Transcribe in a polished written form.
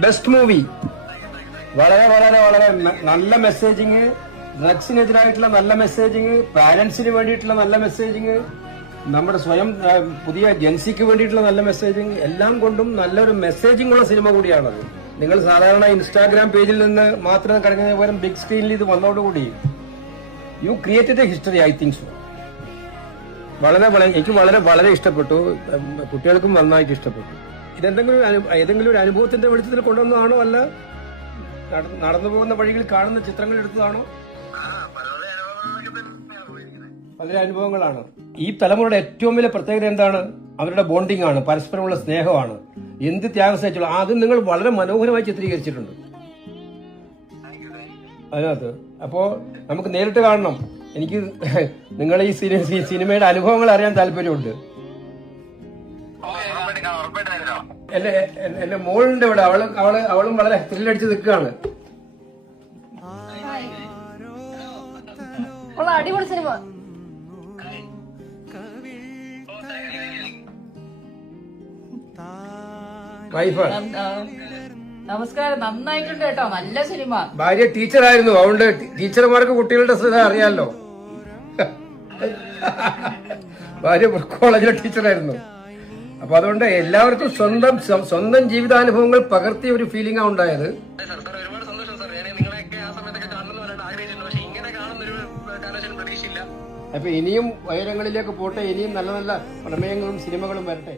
Best movie. വളരെ വളരെ വളരെ നല്ല മെസ്സേജിങ്, ഡ്രഗ്സിനെതിരായിട്ടുള്ള നല്ല മെസ്സേജിങ്, പാരന്റ്സിന് വേണ്ടിയിട്ടുള്ള നല്ല മെസ്സേജിങ്, നമ്മുടെ സ്വയം പുതിയ ജൻസിക്ക് വേണ്ടിയിട്ടുള്ള നല്ല മെസ്സേജിങ്, എല്ലാം കൊണ്ടും നല്ലൊരു മെസ്സേജിംഗ് ഉള്ള സിനിമ കൂടിയാണത്. നിങ്ങൾ സാധാരണ ഇൻസ്റ്റാഗ്രാം പേജിൽ നിന്ന് മാത്രം കിടക്കുന്ന പകരം ബിഗ് സ്ക്രീനിൽ ഇത് വന്നതോടുകൂടി U created A history. I think so. വളരെ എനിക്ക് വളരെ വളരെ ഇഷ്ടപ്പെട്ടു. കുട്ടികൾക്കും നന്നായിട്ട് ഇഷ്ടപ്പെട്ടു. ഏതെങ്കിലും ഒരു അനുഭവത്തിന്റെ വെളിച്ചത്തിൽ കൊണ്ടുവന്നതാണോ അല്ല നടന്നു പോകുന്ന വഴികളിൽ കാണുന്ന ചിത്രങ്ങൾ എടുത്തതാണോ? വളരെ അനുഭവങ്ങളാണ്. ഈ തലമുറയുടെ ഏറ്റവും വലിയ പ്രത്യേകത എന്താണ്? അവരുടെ ബോണ്ടിങ് ആണ്, പരസ്പരമുള്ള സ്നേഹമാണ്. എന്ത് ത്യാഗം സഹിച്ചുള്ള അത് നിങ്ങൾ വളരെ മനോഹരമായി ചിത്രീകരിച്ചിട്ടുണ്ട് അതിനകത്ത്. അപ്പോ നമുക്ക് നേരിട്ട് കാണണം. എനിക്ക് നിങ്ങൾ ഈ സിനിമയുടെ അനുഭവങ്ങൾ അറിയാൻ താല്പര്യമുണ്ട്. എന്റെ മോളുണ്ട് ഇവിടെ. അവളും വളരെ ത്രില്ലടിച്ച് നിൽക്കുകയാണ്. അടിപൊളി സിനിമ. വൈഫ് നമസ്കാരം. നന്നായിട്ടുണ്ട് കേട്ടോ, നല്ല സിനിമ. ഭാര്യ ടീച്ചറായിരുന്നു, അതുകൊണ്ട് ടീച്ചർമാർക്ക് കുട്ടികളുടെ ശ്രദ്ധ അറിയാലോ. ഭാര്യ കോളേജിലെ ടീച്ചറായിരുന്നു. അപ്പൊ അതുകൊണ്ട് എല്ലാവർക്കും സ്വന്തം ജീവിതാനുഭവങ്ങൾ പകർത്തിയ ഒരു ഫീലിംഗാണ് ഉണ്ടായത്. അപ്പൊ ഇനിയും ഉയരങ്ങളിലേക്ക് പോട്ടെ, ഇനിയും നല്ല നല്ല പ്രമേയങ്ങളും സിനിമകളും വരട്ടെ.